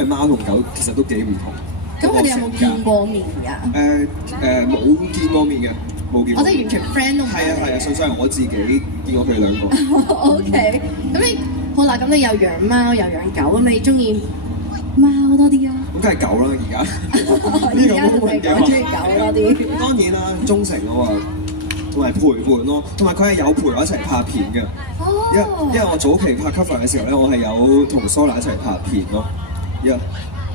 因為貓同狗其實都幾唔同。咁佢哋有冇見過面㗎？冇見過面嘅，冇見過。我哋完全 friend 都唔係。係啊，純粹係我自己見過佢哋兩個。OK，咁你好啦，咁你又養貓又養狗，咁你中意貓多啲啊？咁梗係狗啦，而家。而家就係講中意狗多啲。當然啦，忠誠咯喎，同埋陪伴咯，同埋佢係有陪我一齊拍片嘅。因為我早期拍 cover 嘅時候咧，我係有同 Sola 一齊拍片咯。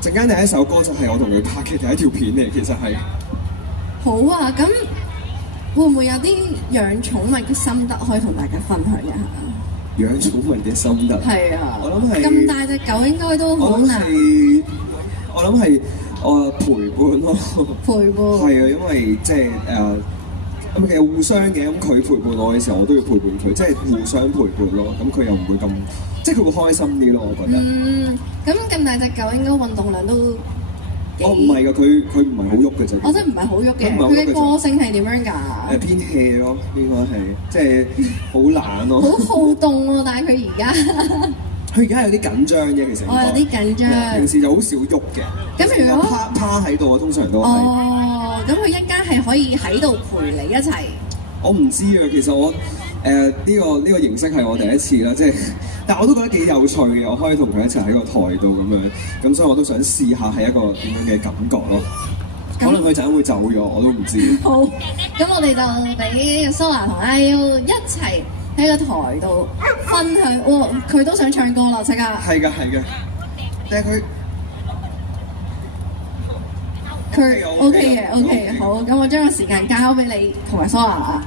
陣間第一首歌就係我同佢拍嘅第一條片嚟，其實係。好啊，咁會唔會有啲養寵物嘅心得可以同大家分享一下？養寵物嘅心得。係啊。我諗係。咁大隻狗應該都好難。我諗係陪伴咯。陪伴。係啊，因為即係咁其實互相嘅，咁佢陪伴我嘅時候，我都要陪伴佢，即係互相陪伴咯。咁佢又唔會咁，即係佢會開心啲咯，我覺得。咁大隻狗應該運動量都幾。唔係㗎，佢唔係好喐嘅啫。我真係唔係好喐嘅。佢嘅個性係點樣㗎？偏 hea 咯，應該係即係好懶咯。好好動喎，但係佢而家。佢而家有啲緊張啫，其實。我有啲緊張。平時就好少喐嘅。咁如果趴喺度，通常都係。咁佢一間係可以喺度陪你一齊。我唔知啊，其實我呢個形式係我第一次啦，即係，但我都覺得幾有趣嘅，我可以同佢一齊喺個台度咁樣，咁所以我都想試下係一個點樣嘅感覺咯。可能佢陣間會走咗，我都唔知。好，咁我哋就俾 Sola 同 IU 一齊喺個台度分享。佢都想唱歌啦，即刻。係㗎，但係佢 OK 嘅，好，咁我將個時間交俾你同埋 Sola 啦。